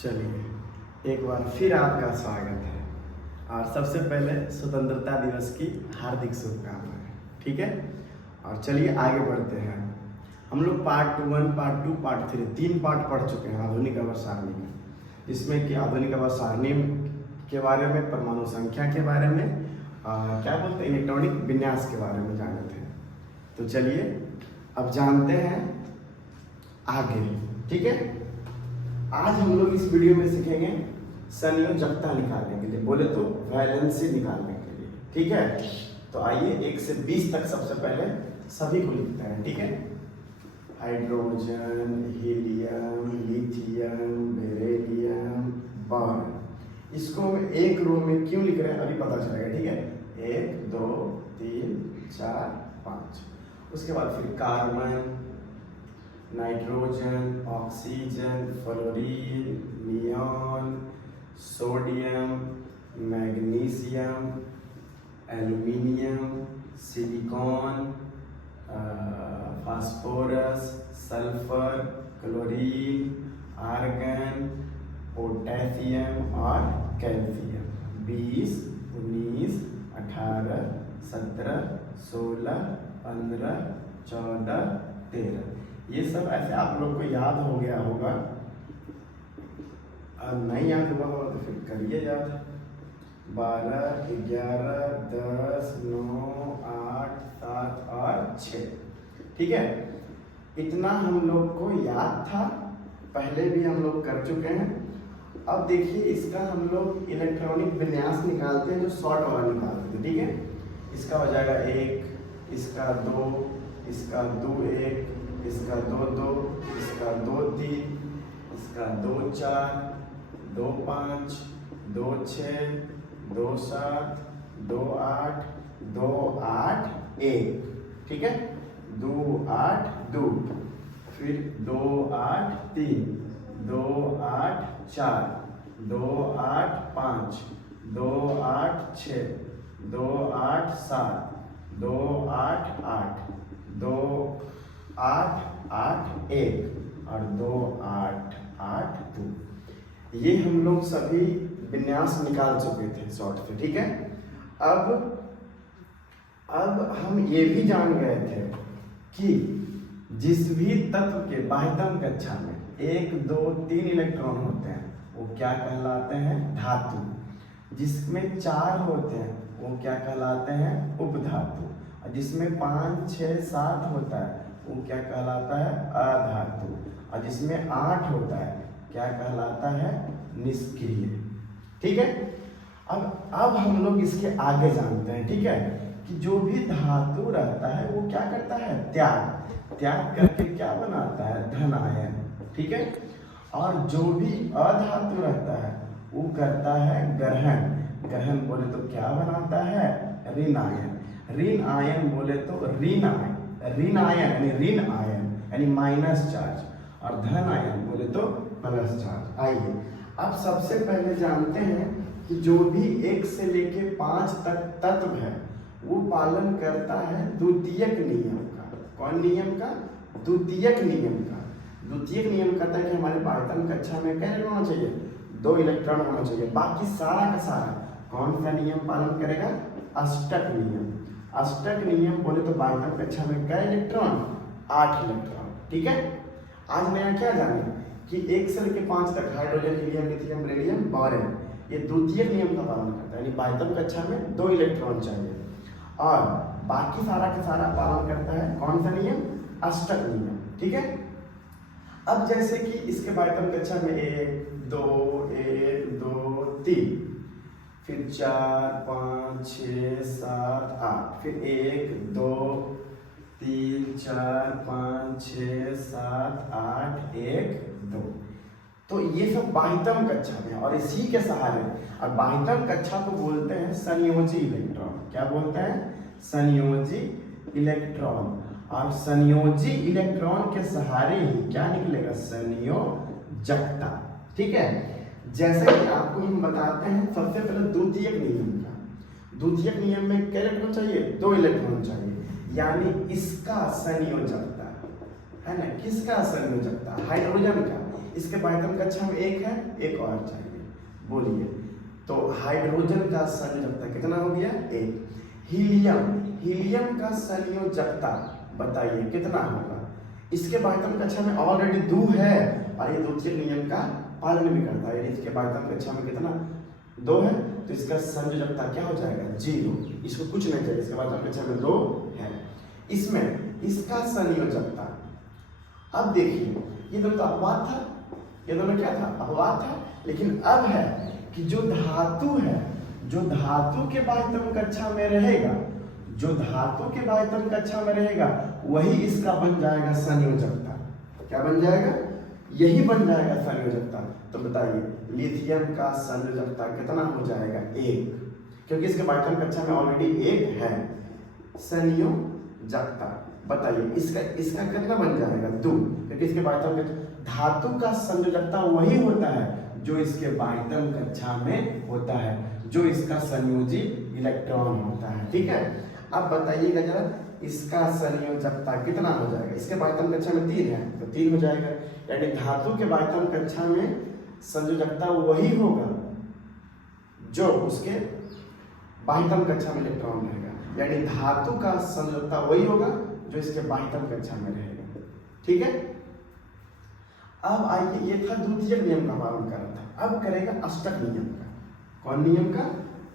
चलिए एक बार फिर आपका स्वागत है और सबसे पहले स्वतंत्रता दिवस की हार्दिक शुभकामनाएं। ठीक है, और चलिए आगे बढ़ते हैं। हम लोग पार्ट 1, पार्ट 2, पार्ट 3 3 पार्ट पढ़ चुके हैं आधुनिक अवर सारणी में, जिसमें कि आधुनिक अवर सारणी के बारे में, परमाणु संख्या के बारे में, क्या बोलते हैं, इलेक्ट्रॉनिक विन्यास के बारे में जाने थे। तो चलिए अब जानते हैं आगे। ठीक है, आज हम लोग इस वीडियो में सीखेंगे संयोजकता निकालने के लिए, बोले तो वैलेंसी निकालने के लिए। ठीक है, तो आइए 1 से 20 तक सबसे पहले सभी को लिखते हैं। ठीक है, hydrogen, helium, lithium, beryllium, boron. इसको एक रो में क्यों लिख रहे हैं अभी पता चलेगा। ठीक है, 1 2 3 4 5। उसके बाद फिर carbon, nitrogen, oxygen, fluorine, neon, sodium, magnesium, aluminium, silicon, phosphorus, sulphur, chlorine, argon, potassium और कैल्शियम। 20, 19, 18, 17, 16, 15, 14, 13। ये सब ऐसे आप लोग को याद हो गया होगा, और नहीं याद हुआ होगा तो फिर करिए याद। 12, 11, 10, 9, 8, 7 और 6। ठीक है, इतना हम लोग को याद था, पहले भी हम लोग कर चुके हैं। अब देखिए इसका हम लोग इलेक्ट्रॉनिक विन्यास निकालते हैं, जो शॉर्ट वाला निकालते हैं। ठीक है, इसका हो जाएगा 1, इसका 2, इसका 2 1, इसका 2 2, इसका 2 3, इसका 2 4, 2 5, 2 6, 2 7, 2 8, 2 8 1। ठीक है, 2 8 2, फिर 2 8 3, 2 8 4, 2 8 5, 2 8 6, 2 8 7, 2 8 8, 2 8 8 1 और 2 8 8 2। ये हम लोग सभी विन्यास निकाल चुके थे शॉर्ट से। ठीक है, अब हम ये भी जान गए थे कि जिस भी तत्व के बाह्यतम कक्षा में 1 2 3 इलेक्ट्रॉन होते हैं वो क्या कहलाते हैं, धातु। जिसमें 4 होते हैं वो क्या कहलाते हैं, उपधातु। और जिसमें 5 6 7 होता है वो क्या कहलाता है, अधातु। और जिसमें 8 होता है क्या कहलाता है, निष्क्रिय। ठीक है, अब हम लोग इसके आगे जानते हैं। ठीक है, कि जो भी धातु रहता है वो क्या करता है, त्याग करके क्या बनाता है, धन आयन। ठीक है, और जो भी अधातु रहता है वो करता है ग्रहण बोले तो क्या बनाता है, ऋण आयन। ऋण आयन बोले तो ऋण आयन यानी माइनस चार्ज, और धन आयन बोले तो प्लस चार्ज। आइए अब सबसे पहले जानते हैं कि जो भी 1 से लेके 5 तक तत्व है वो पालन करता है द्वितीयक नियम का। कौन नियम का, द्वितीयक नियम का। द्वितीयक नियम कहता है कि हमारे बाह्यतम कक्षा में क्या होना चाहिए, 2 इलेक्ट्रॉन होना चाहिए। बाकी सारा का सारा कौन सा नियम पालन करेगा, अष्टक नियम। अष्टक नियम बोले तो बाह्यतम कक्षा में क्या इलेक्ट्रॉन, 8 इलेक्ट्रॉन। ठीक है, आज नया क्या जाने कि 1 से लेकर 5 तक hydrogen, helium, lithium, beryllium, boron ये द्वितीय नियम का पालन करता है, यानी बाह्यतम कक्षा में 2 इलेक्ट्रॉन चाहिए। और बाकी सारा का सारा पालन करता है कौन सा नियम, अष्टक नियम। ठीक है, अब जैसे कि इसके बाह्यतम कक्षा में 1 2 1 2 3, फिर 4 5 6 7 8, फिर 1 2 3 4 5 6 7 8 1 2। तो ये सब बाह्यतम कक्षा में, और इसी के सहारे, और बाह्यतम कक्षा को बोलते हैं संयोजी इलेक्ट्रॉन। क्या बोलते हैं, संयोजी इलेक्ट्रॉन। और संयोजी इलेक्ट्रॉन के सहारे ही क्या निकलेगा, संयोजकता। ठीक है, जैसे कि आपको हम बताते हैं सबसे पहले द्वितीयक नियम का। द्वितीयक नियम में क्या इलेक्ट्रॉन चाहिए, 2 इलेक्ट्रॉन चाहिए, यानी इसका संयोजकता है ना, किसका संयोजकता, हाइड्रोजन का। इसके बाह्यतम कक्षा में एक है, एक और चाहिए, बोलिए। तो हाइड्रोजन का संयोजकता कितना हो गया? एक। हीलियम का संयोजकता बताइए कितना होगा? इसके बाह्यतम कक्षा में ऑलरेडी 2 है और ये द्वितीय नियम का पालन भी करता है। यदि इसके बाह्यतम कक्षा में कितना 2 है तो इसका संयोजकता क्या हो जाएगा? 0। इसको कुछ नहीं चाहिए, इसके बाह्यतम कक्षा में 2 है। इसमें इसका संयोजकता, अब देखिए ये दोनों तो अपवाद था, ये दोनों क्या था? अपवाद था। लेकिन अब है कि जो धातु है, जो धातु के बाह्यतम कक्षा में रहेगा, जो धातु के बाह्यतम कक्षा में रहेगा वही इसका बन जाएगा संयोजकता। क्या बन जाएगा? यही बन जाएगा संयोजकता। तो बताइए लिथियम का संयोजकता कितना हो जाएगा? 1, क्योंकि इसके बाह्यतम कक्षा में ऑलरेडी 1 है। संयोजकता बताइए इसका कितना बन जाएगा? 2, क्योंकि इसके बाह्यतम धातु का संयोजकता वही होता है जो इसके बाह्यतम कक्षा में होता है, जो इसका संयोजी इलेक्ट्रॉन होता है। ठीक है, अब बताइएगा जरा इसका संयोजकता कितना हो जाएगा? इसके बाह्यतम कक्षा में 3 है तो 3 हो जाएगा, यानी धातु के बाह्यतम कक्षा में संयोजकता वही होगा जो उसके बाह्यतम कक्षा में इलेक्ट्रॉन रहेगा, यानी धातु का संयोजकता वही होगा जो इसके बाह्यतम कक्षा में रहेगा। ठीक है, अब आइए, ये था द्वितीय नियम का पालन कर रहा था, अब करेगा अष्टक नियम का। कौन नियम का?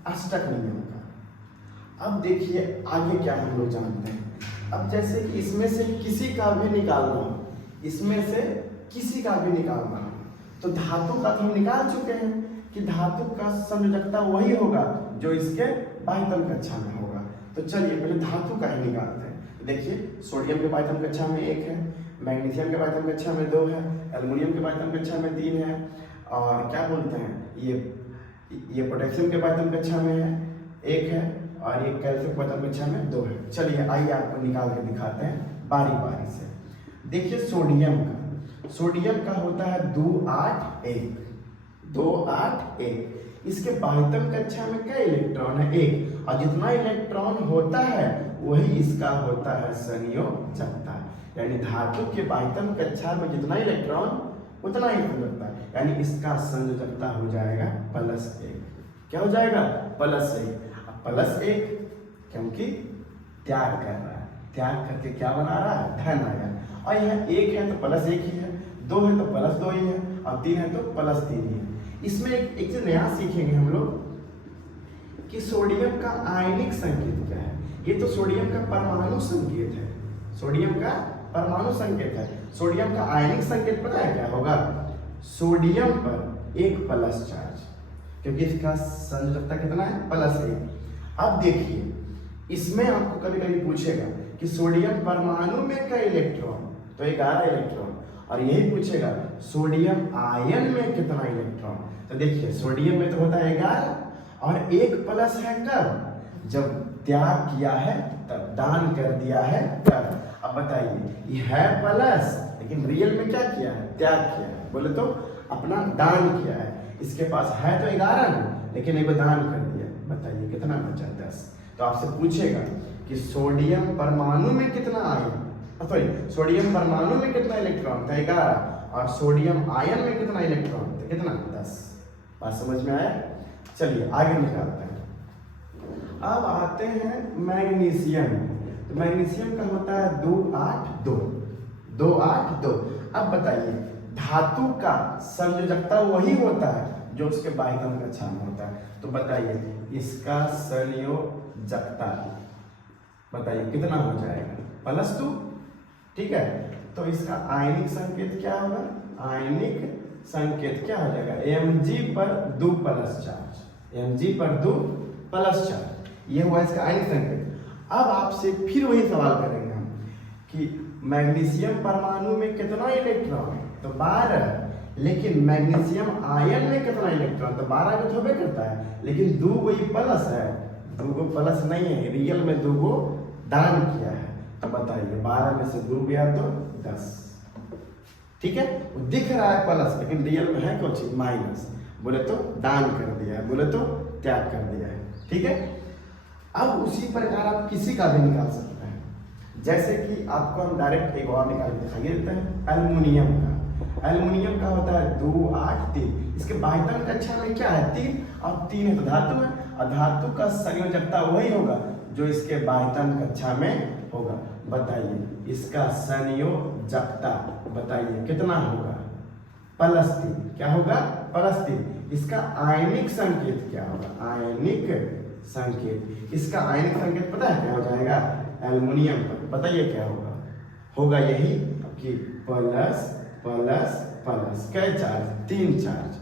अष्टक नियम का। अब देखिए आगे क्या हम लोग जानते हैं। अब जैसे कि इसमें से किसी का भी निकालना हो, इसमें से किसी का भी निकालना हो, तो धातु का तो हम निकाल चुके हैं कि धातु का संयोजकता वही होगा जो इसके बाह्यतम कक्षा में होगा। तो चलिए पहले धातु का ही निकालते हैं। देखिए सोडियम के बाह्यतम कक्षा में 1 है, मैग्नीशियम के बाह्यतम कक्षा में 2 है, एल्युमिनियम के बाह्यतम कक्षा में 3 है, और क्या बोलते हैं ये पोटेशियम के बाह्यतम कक्षा में है 1 है, और ये कैल्शियम के बाह्यतम कक्षा में 2 है। चलिए आइए आपको निकाल के दिखाते हैं बारी बारी से। देखिए सोडियम का होता है 281, 281। इसके बाह्यतम कक्षा में क्या इलेक्ट्रॉन है? 1, और जितना इलेक्ट्रॉन होता है वही इसका होता है संयोजकता, यानी धातु के बाह्यतम कक्षा में जितना इलेक्ट्रॉन उतना ही संयोजकता, यानी इसका संयोजकता हो जाएगा +1। क्या हो जाएगा? +1। अब +1 क्योंकि त्याग कर रहा है, त्याग करके क्या बना रहा है? धन आया। और यहाँ 1 है तो +1 ही है, 2 है तो +2 ही है, और 3 है तो +3 ही है। इसमें एक चीज नया सीखेंगे हम लोग कि सोडियम का आयनिक संकेत क्या है। ये तो सोडियम का परमाणु संकेत है, सोडियम का परमाणु संकेत है। सोडियम का आयनिक संकेत पता है क्या होगा? सोडियम पर 1 प्लस चार्ज, क्योंकि इसका संयोजकता कितना है? +1। अब देखिए इसमें आपको कभी कभी पूछेगा कि सोडियम परमाणु में क्या इलेक्ट्रॉन, तो 11 इलेक्ट्रॉन, और यही पूछेगा सोडियम आयन में कितना इलेक्ट्रॉन। तो देखिए सोडियम में तो होता है 11, और 1 प्लस है कब? जब त्याग किया है तब, दान कर दिया है तब। अब बताइए ये है प्लस, लेकिन रियल में क्या किया है? त्याग किया है, बोले तो अपना दान किया है। इसके पास है तो 11 ना, लेकिन एक दान कर दिया। बताइए कितना बचा? 10। तो आपसे पूछेगा कि सोडियम परमाणु में कितना आयन, सॉरी सोडियम परमाणु में कितना इलेक्ट्रॉन था? 11, और सोडियम आयन में कितना इलेक्ट्रॉन था? कितना? 10। बात समझ में आया? चलिए आगे निकालते हैं। अब आते हैं मैग्नीशियम। तो मैग्नीशियम का होता है 282, 282। अब बताइए धातु का संयोजकता वही होता है जो उसके बाह्यतम कक्षा में होता है। तो बताइए इसका संयोजकता बताइए कितना हो जाएगा? +2। ठीक है, तो इसका आयनिक संकेत क्या होगा? आयनिक संकेत क्या हो जाएगा? Mg पर 2 प्लस चार्ज, Mg पर 2 प्लस चार्ज, ये हुआ इसका आयनिक संकेत। अब आपसे फिर वही सवाल करेंगे हम कि मैग्नीशियम परमाणु में कितना इलेक्ट्रॉन है? तो 12। लेकिन मैग्नीशियम आयन में कितना इलेक्ट्रॉन? तो 12 को थोड़े करता है, लेकिन 2 को ये प्लस है, 2 को प्लस नहीं है, रियल में 2 को दान किया है। तो बताइए 12 में से 2 गया तो 10। ठीक है, वो दिख रहा है प्लस, लेकिन रियल में है कुछ माइनस, बोले तो दान कर दिया है, बोले तो त्याग कर दिया है। ठीक है, अब उसी प्रकार आप किसी का भी निकाल सकते हैं। जैसे कि आपको हम डायरेक्ट एक और निकाल दिखाई देते हैं एल्युमिनियम का। एल्युमिनियम का होता है 2 8 3। इसके बाह्यतम कक्षा में क्या है 3, और 3 है तो धातु है, और धातु का संयोजकता वही होगा जो इसके बाह्यतम कक्षा में होगा। बताइए इसका संयोजकता बताइए कितना होगा, +3। क्या होगा +3। इसका आयनिक संकेत क्या होगा, आयनिक संकेत। इसका आयनिक संकेत पता है क्या हो जाएगा, एल्युमिनियम पर बताइए क्या होगा, होगा यही कि प्लस प्लस प्लस। क्या चार्ज, 3 चार्ज,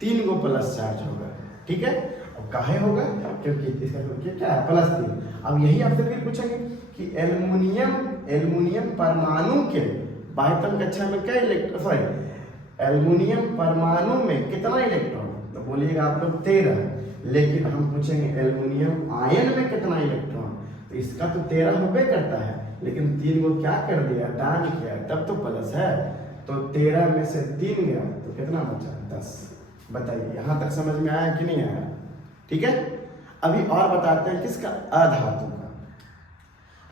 3 गो प्लस चार्ज होगा। ठीक है, अब काहे होगा, क्योंकि इसका क्या है +3। अब यही आपसे फिर पूछेंगे कि एल्युमिनियम परमाणु के बाह्यतम कक्षा में क्या इलेक्ट्रॉन, सॉरी एल्युमिनियम परमाणु में कितना इलेक्ट्रॉन, तो बोलिएगा आप लोग 13। लेकिन हम पूछेंगे एल्युमिनियम आयन में कितना इलेक्ट्रॉन, तो इसका तो 13 होबे करता है, लेकिन 3 को क्या कर दिया, दान किया, तब तो प्लस है। तो 13 में से 3 गया तो कितना बचा, 10। बताइए यहाँ तक समझ में आया कि नहीं आया। ठीक है, अभी और बताते हैं किसका, अधातु का।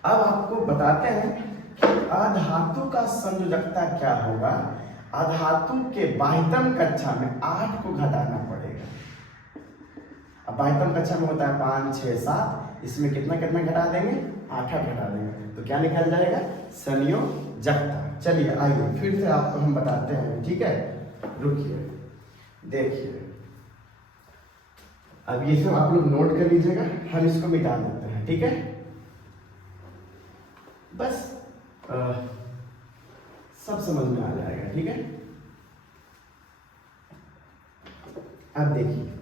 अब आपको बताते हैं कि अधातु का संयोजकता क्या होगा। अधातु के बाह्यतम कक्षा में 8 को घटाना पड़ेगा। अब बाह्यतम कक्षा में होता है 5 6 7, इसमें कितना कितना घटा देंगे, 8 घटा देंगे, तो क्या निकल जाएगा, संयोजकता। चलिए आइए फिर से आपको हम बताते हैं। ठीक है, रुकिए देखिए, अब ये सब आप लोग नोट कर लीजिएगा, हम इसको मिटा देते हैं। ठीक है, बस सब समझ में आ जाएगा। ठीक है, अब देखिए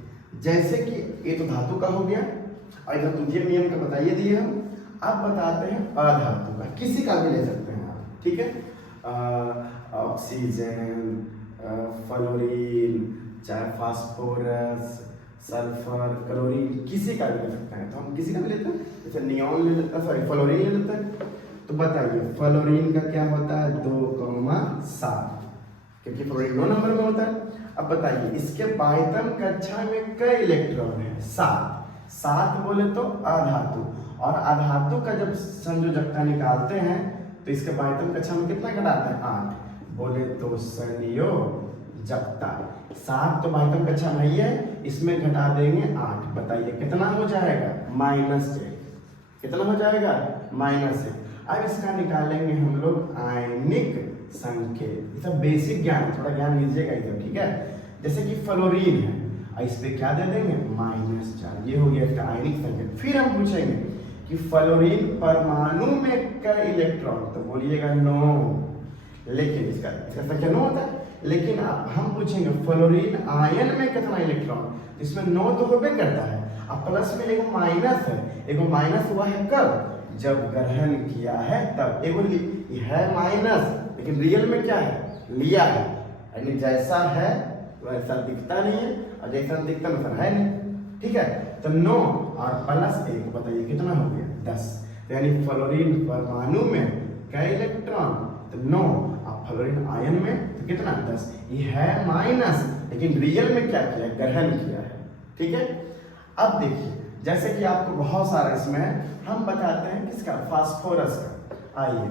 जैसे कि ये तो धातु का हो गया, और इधर द्वितीय नियम का बताइए दिए हम। अब बताते हैं अधातु का, किसी का भी ले सकते हैं आप। ठीक है, ऑक्सीजन, फ्लोरीन, चाहे फास्फोरस, सल्फर, क्लोरीन, किसी का भी ले सकते हैं। तो हम किसी का भी लेते हैं, जैसे नियॉन ले लेते हैं, सॉरी फ्लोरीन ले लेते हैं। तो बताइए फ्लोरीन का क्या होता है, 2,7, क्योंकि फ्लोरीन 2 नंबर में होता है। अब बताइए इसके बाह्यतम कक्षा में कई इलेक्ट्रॉन है, 7 बोले तो अधातु, और अधातु का जब संयोजकता निकालते हैं तो इसके बाह्यतम कक्षा में कितना घटाते हैं, 8 बोले तो संयोजकता। 7 तो बाह्यतम कक्षा में ही है, इसमें घटा देंगे 8। बताइए कितना हो जाएगा, -1। कितना हो जाएगा, -1। अब इसका निकालेंगे हम लोग आयनिक संकेत। ये सब बेसिक ज्ञान, थोड़ा ज्ञान लीजिएगा इधर। ठीक है, जैसे कि फ्लोरीन है, इस पे क्या दे देंगे, -4। ये हो गया इसका आयनिक संकेत। फिर हम पूछेंगे कि फ्लोरीन परमाणु में क्या इलेक्ट्रॉन, तो बोलिएगा 9। लेकिन इसका संख्या 9 होता है, लेकिन हम पूछेंगे फ्लोरीन आयन में कितना इलेक्ट्रॉन, इसमें 9 तो होबे करता है। अब प्लस में एगो माइनस है, एगो माइनस हुआ है कब, जब ग्रहण किया है तब। एगो है माइनस, लेकिन रियल में क्या है, लिया है, यानी जैसा है वैसा दिखता नहीं है, और जैसा दिखता वैसा है नहीं। ठीक है, तो 9 और +1 बताइए कितना हो गया, 10। तो यानी फ्लोरीन परमाणु में क्या इलेक्ट्रॉन, तो 9, और फ्लोरीन आयन में तो कितना, 10। ये है माइनस, लेकिन रियल में क्या किया, ग्रहण किया है। ठीक है, अब देखिए जैसे कि आपको बहुत सारा इसमें है, हम बताते हैं किसका, फास्फोरस का। आइए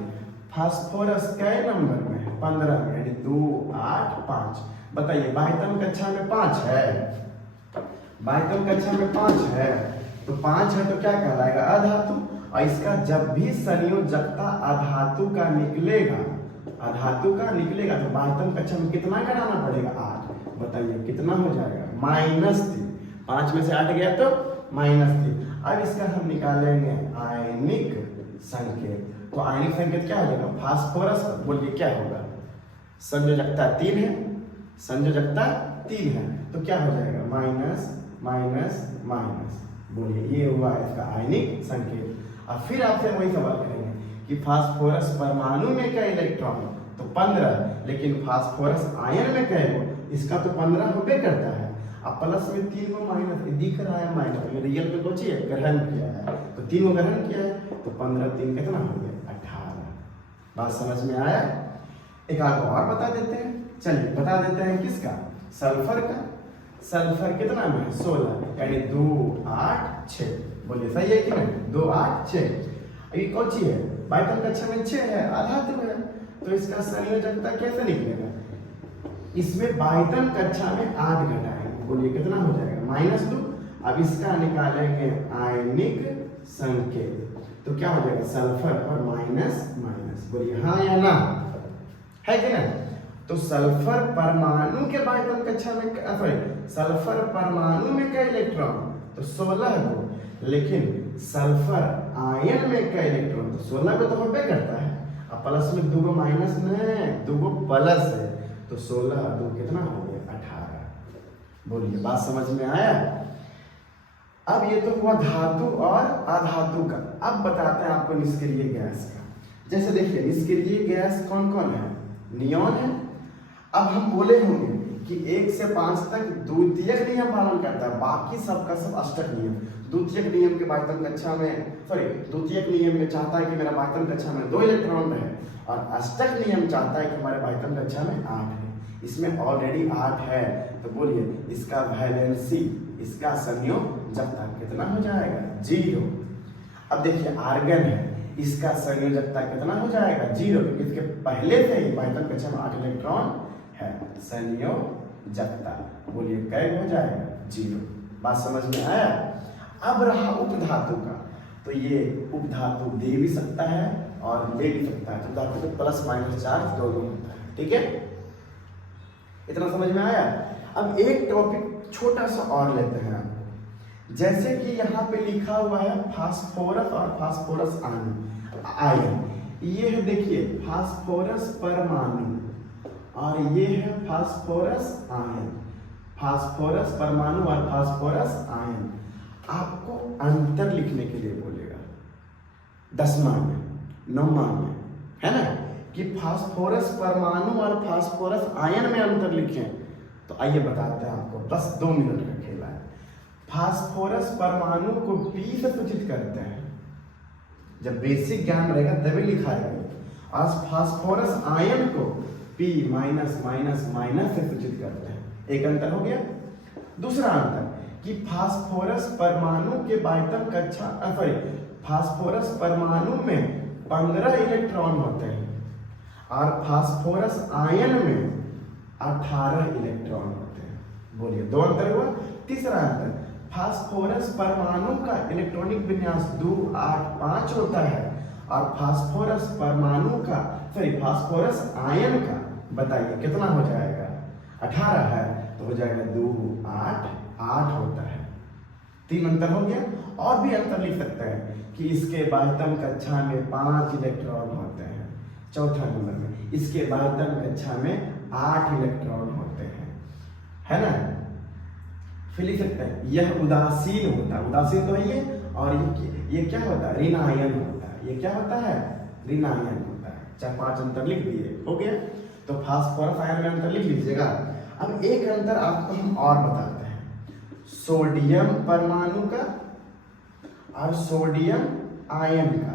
फास्फोरस कै नंबर में है, 15 में, यानी 2 8 5। बताइए बाह्यतम कक्षा में 5 है, बाह्यतम कक्षा में 5 है, तो 5 है तो क्या कहलाएगा, अधातु। और इसका जब भी संयोजकता अधातु का निकलेगा, अधातु का निकलेगा, तो बाह्यतम कक्षा में कितना घटाना पड़ेगा, 8। बताइए कितना हो जाएगा, -3। 5 में से 8 गया तो -3। अब इसका हम निकालेंगे आयनिक संकेत। तो आयनिक संकेत क्या हो जाएगा, फास्फोरस, बोलिए क्या होगा, संयोजकता 3 है, संयोजकता 3 है, तो क्या हो जाएगा, -। बोलिए ये हुआ इसका आयनिक संकेत। अब फिर आपसे वही सवाल करेंगे कि फास्फोरस परमाणु में क्या इलेक्ट्रॉन, तो 15, लेकिन फास्फोरस आयन में क्या है, इसका तो 15 होबे करता है। अब प्लस में 3 को माइनस दिख रहा है, माइनस रियल में कुछ है, ग्रहण किया है, तो 3 को ग्रहण किया है, तो 15 3 कितना हो गया, 18। बात समझ में आया। एक आगे और बता देते हैं, चलिए बता देते हैं किसका, सल्फर का। सल्फर कितना में है, 16, यानी 2 8 6। बोलिए सही है कि नहीं, 2 8 6। ये कौन सी है, बाह्यतम कक्षा में 6 है, आधातु है, तो इसका संयोजकता कैसे निकलेगा, इसमें बाह्यतम कक्षा में 8 घटाएंगे, बोलिए कितना हो जाएगा -2। अब इसका निकालेंगे आयनिक संकेत, तो क्या हो जाएगा सल्फर पर माइनस माइनस, बोलिए हाँ या ना, है कि ना। तो सल्फर परमाणु के बाह्यतम कक्षा में सॉरी सल्फर परमाणु में क्या इलेक्ट्रॉन, तो 16 को, लेकिन सल्फर आयन में क्या इलेक्ट्रॉन, तो 16 को तो होबे करता है। अब प्लस में 2 को माइनस नहीं, 2 को प्लस है, तो 16 2 कितना हो गया 18। बोलिए बात समझ में आया। अब ये तो हुआ धातु और अधातु का। अब बताते हैं आपको निष्क्रिय गैस का। जैसे देखिए निष्क्रिय गैस कौन कौन है, नियॉन है। अब हम बोले होंगे कि 1 से 5 तक द्वितीयक नियम पालन करता है, बाकी सबका सब अष्टक नियम। द्वितीयक नियम के बाह्यतम कक्षा में द्वितीयक नियम में चाहता है कि मेरा बाह्यतम कक्षा में 2 इलेक्ट्रॉन रहे, और अष्टक नियम चाहता है कि हमारे बाह्यतम कक्षा में 8 है। इसमें ऑलरेडी 8 है, तो बोलिए इसका वैलेंसी, इसका संयोजकता कितना हो जाएगा 0। अब देखिए आर्गन है, इसका संयोजकता कितना हो जाएगा 0, क्योंकि इसके पहले से ही बाह्यतम कक्षा में 8 इलेक्ट्रॉन है। संयोजकता बोलिए कैसे हो जाएगा 0। बात समझ में आया। अब रहा उपधातु का, तो ये उपधातु दे भी सकता है और ले भी सकता है, तो धातु को प्लस माइनस चार्ज दोनों होता है, ठीक है, इतना समझ में आया। अब एक टॉपिक छोटा सा और लेते हैं आपको, जैसे कि यहाँ पे लिखा हुआ है फास्फोरस और फास्फोरस आयन। ये है देखिए फास्फोरस परमाणु और ये है फास्फोरस आयन। फास्फोरस परमाणु और फास्फोरस आयन आपको अंतर लिखने के लिए बोलेगा 10वां में 9वां में, है ना, कि फास्फोरस परमाणु और फास्फोरस आयन में अंतर लिखें। तो आइए बताते हैं आपको, बस 2 मिनट का खेला है। फास्फोरस परमाणु को P से सूचित करते हैं, जब बेसिक ज्ञान रहेगा तभी लिखा जाएगा। और फास्फोरस आयन को P माइनस माइनस माइनस से सूचित करते हैं। एक अंतर हो गया। दूसरा अंतर कि फास्फोरस परमाणु के बाह्यतम कक्षा फास्फोरस परमाणु में 15 इलेक्ट्रॉन होते हैं और फास्फोरस आयन में 18 इलेक्ट्रॉन होते हैं। बोलिए 2 अंतर हुआ। तीसरा अंतर, फास्फोरस परमाणु का इलेक्ट्रॉनिक विन्यास 2 8 5 होता है और फास्फोरस परमाणु का फास्फोरस आयन का बताइए कितना हो जाएगा 18 है, तो हो जाएगा 2 8 8 होता है। 3 अंतर हो गया। और भी अंतर लिख सकते हैं कि इसके बाह्यतम कक्षा में 5 इलेक्ट्रॉन होते हैं। चौथा नंबर में इसके बाह्यतम कक्षा में 8 इलेक्ट्रॉन होते हैं, है ना। फिर लिख सकते हैं यह उदासीन होता है, उदासीन तो है ये, और ये क्या होता है ऋण आयन होता है। ये क्या होता है ऋण आयन होता है। 4-5 अंतर लिख दिए, हो गया। तो फास्फोरस आयन में अंतर लिख लीजिएगा। अब एक अंतर आपको हम और बताते हैं, सोडियम परमाणु का और सोडियम आयन का।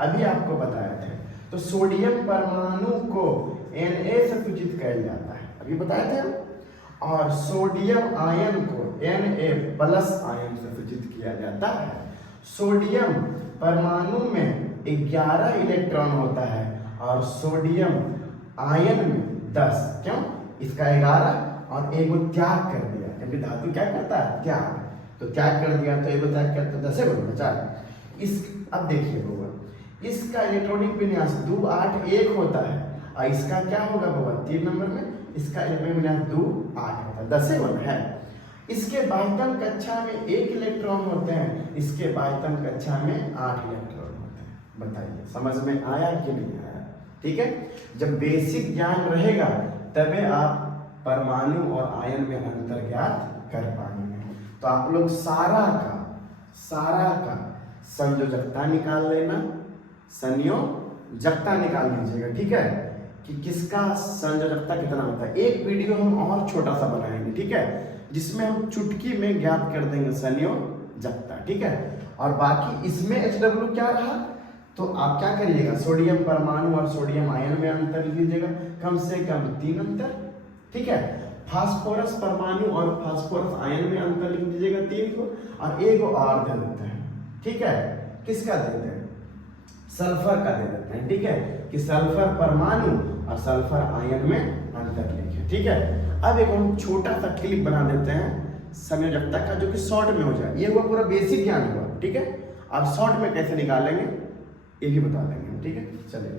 अभी आपको बताया था। तो सोडियम परमाणु को Na से सूचित किया जाता है, अभी बताया था, और सोडियम आयन को Na प्लस आयन से सूचित किया जाता है। सोडियम परमाणु में 11 इलेक्ट्रॉन होता है और सोडियम आयन में 10। क्यों? इसका 11 और एक को त्याग कर दिया, क्योंकि धातु क्या करता है त्याग, तो त्याग कर दिया तो एक को त्याग करता 10 बचा। इस अब देखिए होगा इसका इलेक्ट्रॉनिक विन्यास 2 8 1 होता है और इसका क्या होगा होगा 3 नंबर में इसका इलेक्ट्रॉनिक विन्यास 2 8 होता है, 10 है। इसके बाह्यतम कक्षा में 1 इलेक्ट्रॉन होते हैं, इसके बाह्यतम कक्षा में 8 इलेक्ट्रॉन होते हैं। बताइए समझ में आया कि नहीं आया? ठीक है, जब बेसिक ज्ञान रहेगा तभी आप परमाणु और आयन में अंतर ज्ञात कर पाएंगे। तो आप लोग सारा का संयोजकता निकाल लेना, संयोजकता निकाल लीजिएगा, ठीक है, कि किसका संयोजकता कितना होता है। एक वीडियो हम और छोटा सा बनाएंगे, ठीक है, जिसमें हम चुटकी में ज्ञात कर देंगे संयोजकता, ठीक है। और बाकी इसमें HW क्या रहा, तो आप क्या करिएगा सोडियम परमाणु और सोडियम आयन में अंतर लिख लीजिएगा, कम से कम 3 अंतर, ठीक है। फास्फोरस परमाणु और फास्फोरस आयन में अंतर लिख दीजिएगा 3 को, और एक और दे देते हैं, ठीक है। किसका देते हैं? सल्फर का दे देते हैं, ठीक है, कि सल्फर परमाणु और सल्फर आयन में अंतर लिखे, ठीक है। अब एक हम छोटा सा क्लिप बना देते हैं संयोजकता का, जो कि शॉर्ट में हो जाए। ये हुआ पूरा बेसिक ज्ञान हुआ, ठीक है। अब शॉर्ट में कैसे निकालेंगे ये भी बता देंगे, ठीक है। चलिए